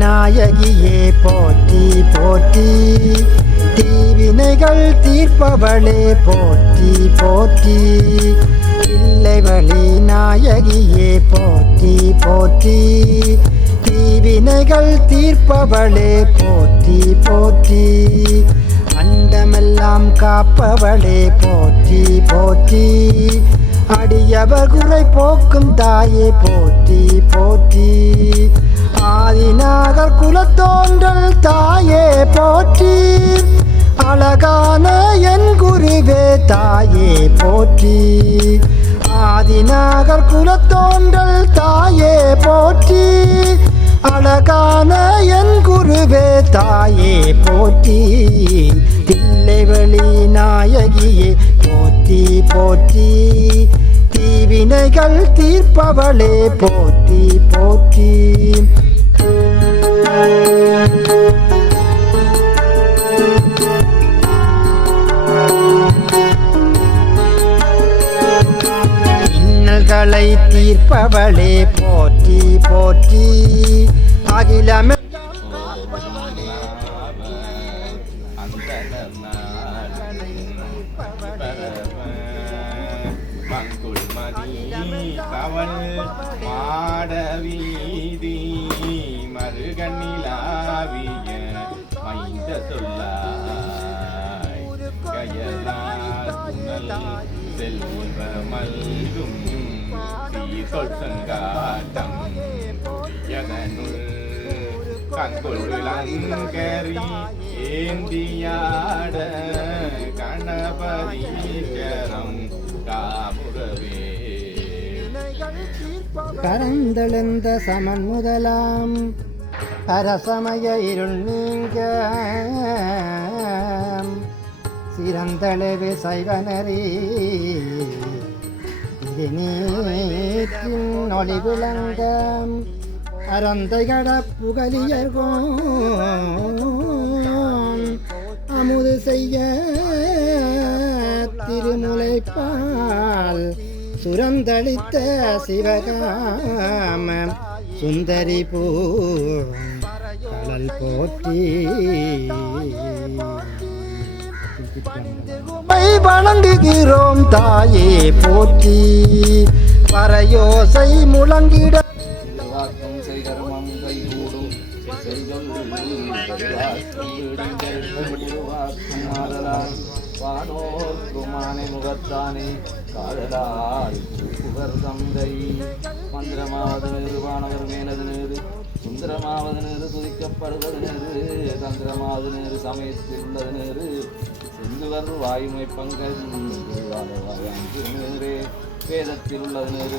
நாயகியே போற்றி போற்றி, தீவினைகள் தீர்ப்பவளே போற்றி போற்றி. இல்லைவழி நாயகியே போற்றி போற்றி, தீவினைகள் தீர்ப்பவளே போற்றி போற்றி. அண்டமெல்லாம் காப்பவளே போற்றி போற்றி, அடியவர் குறை போக்கும் தாயே போற்றி போற்றி. ஆதிநாகர் குலத்தோன்றல் தாயே போற்றி, அழகான என் குருவே தாயே போற்றி. ஆதிநாகர் குலத்தோன்றல் தாயே போற்றி, அழகான என் குருவே தாயே போற்றி. தில்லைவழி நாயகியே போற்றி போற்றி, தீவினைகள் தீர்ப்பவளே போற்றி போற்றி. இன்னல்களை தீர்ப்பவளே போற்றி போற்றி, அகிலமே மாடவீதி மருகண்ணிலாவிய மைந்த சொல்லாய் கயலால் செல்வ மல்கும் சீசொல் சங்காட்டம் யதனுள் கங்கொள்ளுலங்கரி ஏந்தியாட கணபதீச்சரம் காமுகவே. கரந்தெழுந்த சமன் முதலாம் அரசமய இருள் நீங்க, சிறந்தளவு சைவனரே நீற்றின் ஒளி விளங்க, அறந்தைகட புகலியர்கோன் அமுது செய்ய திருமுலைப்பால் சுரந்தளித்த சிவகாம சுந்தரி பூ கடல் போற்றி. வணங்குகிறோம் தாயே போற்றி, பரையோசை முழங்கிட வானோர்க்குமானை முகத்தானே காதலால் புகர் தந்தை மந்திரமாவது நேரு வானவர் மேலது நேரு சுந்தரமாவது நேரு துதிக்கப்படுவது நேரு தந்திரமாவது நேரு சமயத்தில் உள்ளது நேரு செந்துவர் வாயுமை பங்கன் நேரே வேதத்தில் உள்ளது நேரு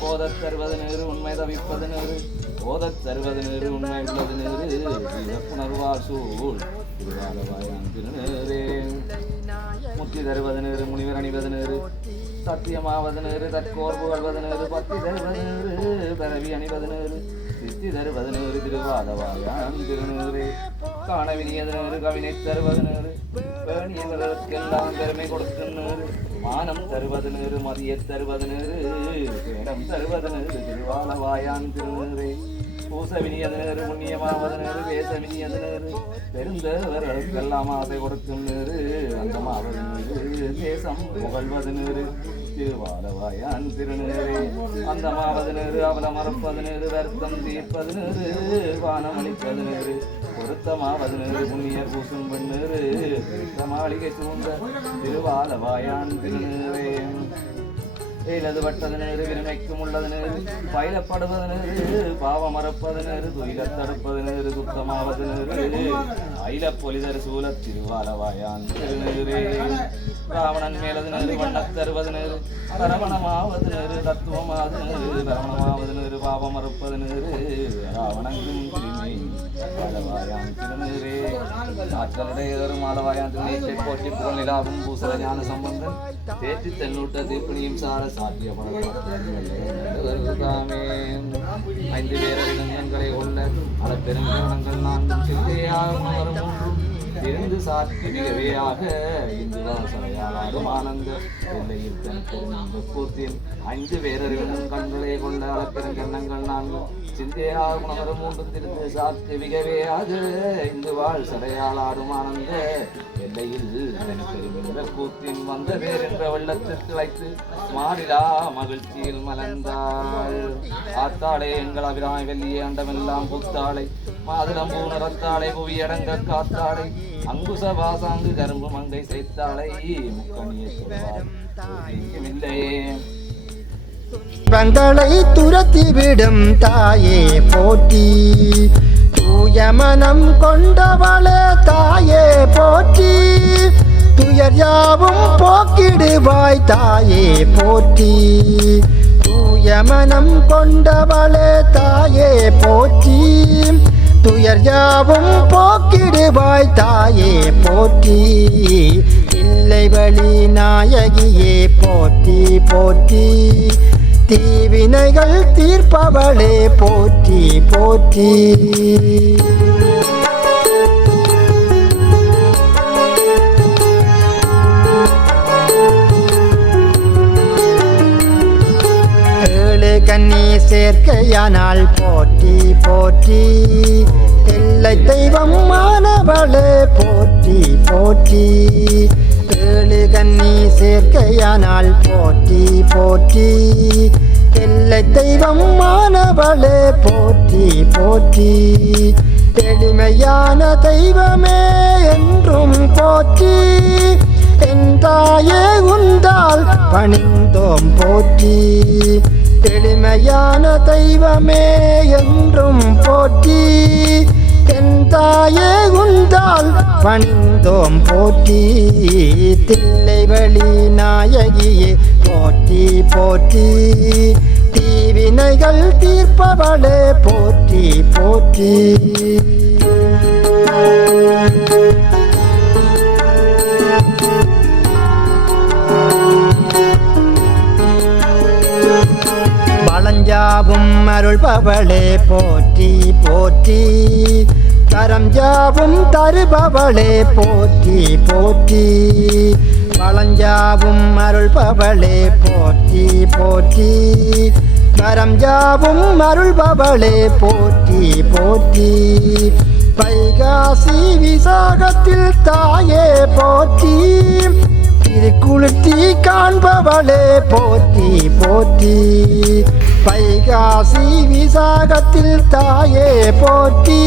போதத் தருவது நேரு உண்மை தவிப்பது நேரு போதத் தருவது நேரு உண்மை உள்ளது நேரு புணர்வார் சூழ் திருநேரே முத்தி தருவது நேரு முனிவர் அணிவது நேரு சத்தியமாவது நேரு தற்கோர் புகழ்வது நேரு பக்தி தருவது நேரு பரவி அணிவது நேரு சித்தி தருவது நேரு திருவாதவாயான் திருநேரே காணவினியது நேரு கவினை தருவது நேரு பேணியவர்களுக்கெல்லாம் பெருமை கொடுக்கும் நேரு மானம் தருவது நேரு மதிய தருவது நேரு வேடம் தருவது நேரு திருவாலவாயான் திருநேரே பூசவினியது நேரு புண்ணியமாவது நேரு வேசவினியது நேரு பெருந்தவர்களுக்கெல்லாம் ஆசை கொடுக்கும் நேரு அந்தமாவது நேரு தேசம் புகழ்வது நேரு திருவாலவாயான் திருநேரே அந்தமாவது நேரு அவல மறப்பது நேரு வருத்தம் தீர்ப்பது நேரு வானம் அளிப்பது நேரு பொருத்தமாவது நேரு புண்ணியர் பூசும் பெண்ணேரு பெருத்த மாளிகை சூழ்ந்த திருவாலவாயான் திருநேரே ஏலது பட்டது நேரு விருமைக்கும் உள்ளது நேரு பயிலப்படுவது நேரு பாவம் மறப்பது நேரு துயில தடுப்பது நேரு சுத்தமாவது நேரு அயில பொலிதர் சூழ திருவாலவாயான் திருநேரே ராவணன் மேலது நேரு வண்ணத் தருவது நேரு பரமணமாவது நேரு தத்துவமாவது நேரு பரமணமாவது நேரு பாவம் மறுப்பது நேரு ராவணங்கும் திருமை ஆலவாயான் திருநேரே ஆற்றலுடைய மாலவாயான் திருநீச்சை போற்றி புகழ் நிலாவும் பூசல ஞான சம்பந்தன் தேற்றி தென்னூட்ட தீர்ப்பினியும் சார சாத்தியப்படத்தாமே 5 பேரங்களை கொள்ள பல பெருங்கணங்கள் 4 சிந்தையாக வரும் இருந்து சாத்விகவேயாக இந்து வாசனையாளாடும் ஆனந்த எல்லையில் தன் பெருந்த கூத்தின் 5 பேரறிவனும் கண்களை கொண்ட அளப்பெருங்கண்ணங்கள் 4 சிந்தையாக உணவரும் 3 திருந்து சாத்விகவேயாக இந்து வாழ் சடையாளாடும் ஆனந்த எல்லையில் தன் பெருந்த கூத்தின் வந்த பேர் என்ற வெள்ளத்திற்கு வைத்து மாறிலா மகிழ்ச்சியில் மலர்ந்தாள் ஆத்தாளே எங்கள் அபிராமி வெள்ளியே அண்டமெல்லாம் புத்தாளை மாதுளம் பூனரத்தாளை புவியடங்க காத்தாளை அங்குச வாசாங்கு கரும்பு மங்கை சேர்த்தாளை முக்கணியை இல்லையே பங்களை துரத்தி விடும் தாயே போற்றி தூய மனம் கொண்டவளே தாயே போற்றி துயர் யாவும் போக்கிடுவாய் தாயே போற்றி தூய மனம் கொண்டவளே தாயே போற்றி துயர் யாவும் போக்கிடுவாய் தாயே போற்றி இல்லை வழி நாயகியே போற்றி போற்றி தீவினைகள் தீர்ப்பவளே போற்றி போற்றி கண்ணி சேர்க்கையானால் போற்றி போற்றி எல்லை தெய்வம் மாணவளே போற்றி போற்றி 7 கண்ணி சேர்க்கையானால் போற்றி போற்றி எல்லை தெய்வம் மாணவளே போற்றி போற்றி எளிமையான தெய்வமே என்றும் போற்றி என் தாயே உந்தால் பணிந்தோம் போற்றி எளிமையான தெய்வமே என்றும் போற்றி என் தாயே உந்தால் பணிந்தோம் போற்றி தில்லை வழி நாயகியே போற்றி போற்றி தீவினைகள் தீர்ப்பவளே போற்றி போற்றி பழஞ்சாவும் அருள்பவளே போற்றி போற்றி கரம் ஜாவும் தருபவளே போற்றி போற்றி பழஞ்சாவும் அருள்பவளே போற்றி போற்றி கரம் ஜாவும் அருள்பவளே போற்றி போற்றி வைகாசி விசாகத்தில் தாயே போற்றி திருக்குளிர்த்தி காண்பவளே போற்றி போற்றி வைகாசி விசாகத்தில் தாயே போற்றி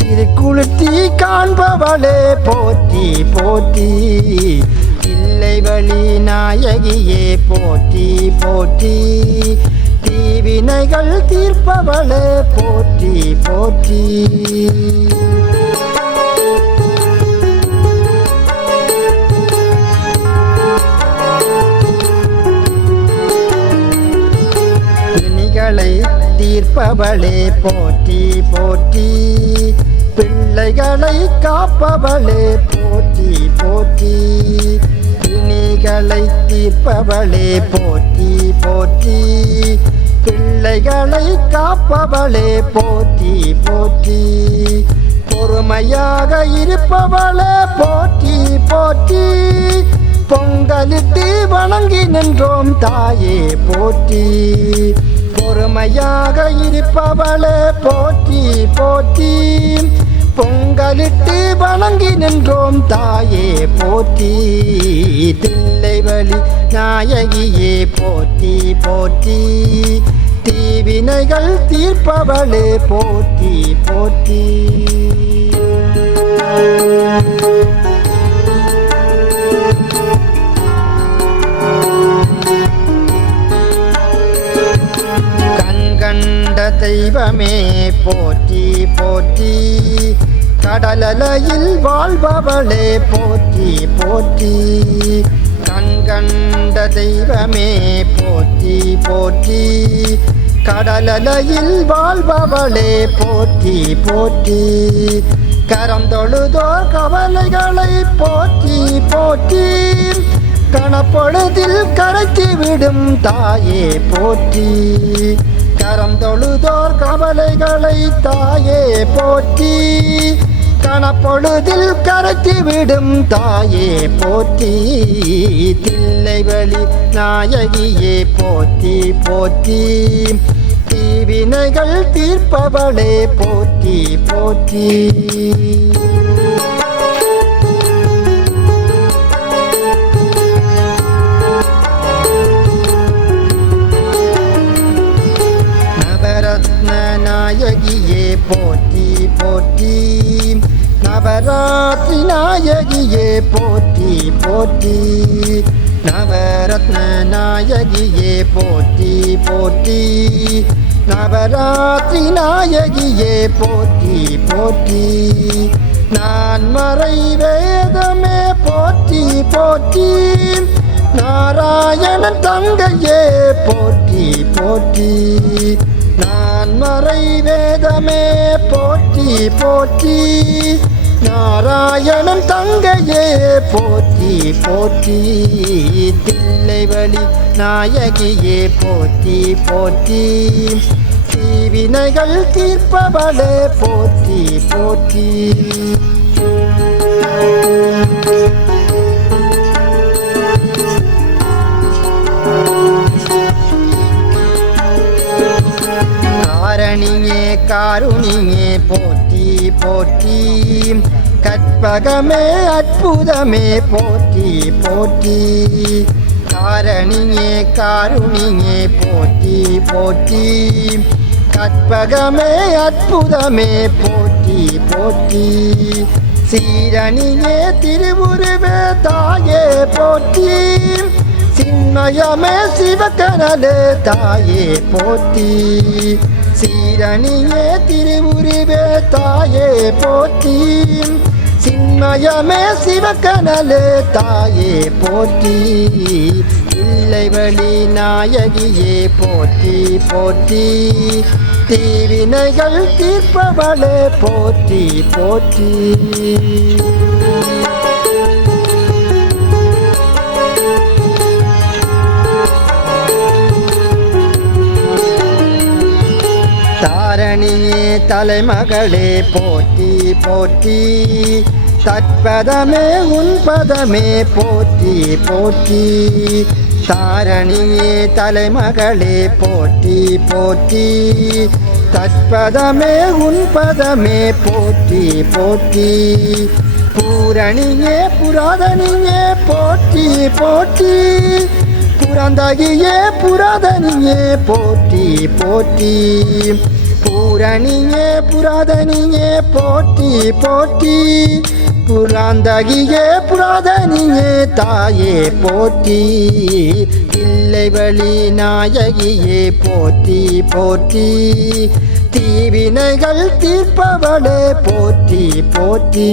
திருக்குளிர்த்தி காண்பவளே போற்றி போற்றி இல்லை வழி நாயகியே போற்றி போற்றி தீவினைகள் தீர்ப்பவளே போற்றி போற்றி தீர்ப்பவளே போற்றி போற்றி பிள்ளைகளை காப்பவளே போற்றி போற்றி பிணிகளை தீர்ப்பவளே போற்றி போற்றி பிள்ளைகளை காப்பவளே போற்றி போற்றி பொறுமையாக இருப்பவளே போற்றி போற்றி பொங்கலிட்டு வணங்கி நின்றோம் தாயே போற்றி பொறுமையாக இருப்பவளே போற்றி போற்றி பொங்கலிட்டு வணங்கி நின்றோம் தாயே போற்றி தில்லை வழி நாயகியே போற்றி போற்றி தீவினைகள் தீர்ப்பவளே போற்றி போற்றி கடலலையில் வாழ்பவளே போற்றி போற்றி கண்கண்ட தெய்வமே போற்றி போற்றி கடலலையில் வாழ்பவளே போற்றி போற்றி கரம் தொழுதோர் கவலைகளை போற்றி போற்றி கணப்பொழுதில் கரைத்து விடும் தாயே போற்றி கரம் தொழுதோர் கவலைகளை தாயே போற்றி கணப்பொழுதில் கரைத்து விடும் தாயே போற்றி தில்லைவழி நாயகியே போற்றி போற்றி தீவினைகள் தீர்ப்பவளே போற்றி போற்றி நாயகியே போற்றி போற்றி நவராத்திரி நாயகியே போற்றி போற்றி நவரத்ன நாயகியே போற்றி போற்றி நவராத்திரி நாயகியே போற்றி போற்றி நான் மறை வேதமே போற்றி போற்றி நாராயணன் தங்கையே போற்றி போற்றி நான் மறை வேதமே போற்றி போற்றி நாராயணன் தங்கையே போற்றி போற்றி தில்லைவழி நாயகியே போற்றி போற்றி தீவினைகள் தீர்ப்பவளே போற்றி போற்றி காரணியே காருணியே போற்றி போற்றி கற்பகமே அற்புதமே போற்றி போற்றி காரணியே காருணியே போற்றி போற்றி கற்பகமே அற்புதமே போற்றி போற்றி சீரணியே திருவுருவே தாயே போற்றி சின்மயமே சிவக்கனலே தாயே போற்றி சீரணியே திருவுருவே தாயே போற்றி சின்மயமே சிவக்கனலே தாயே போற்றி இல்லைவழி நாயகியே போற்றி போற்றி தீவினைகள் தீர்ப்பவளே போற்றி போற்றி தாரணியே தலைமகளே போற்றி போற்றி தற்பதமே உன்பதமே போற்றி போற்றி தாரணியே தலைமகளே போற்றி போற்றி தற்பதமே உன்பதமே போற்றி போற்றி பூரணியே புராதனியே போற்றி போற்றி புரந்தகியே புராதனியே போற்றி போற்றி பூரணியே புராதனியே போற்றி போற்றி புராந்தகியே புராதனியே தாயே போற்றி இல்லைவழி நாயகியே போற்றி போற்றி தீவினைகள் தீர்ப்பவளே போற்றி போற்றி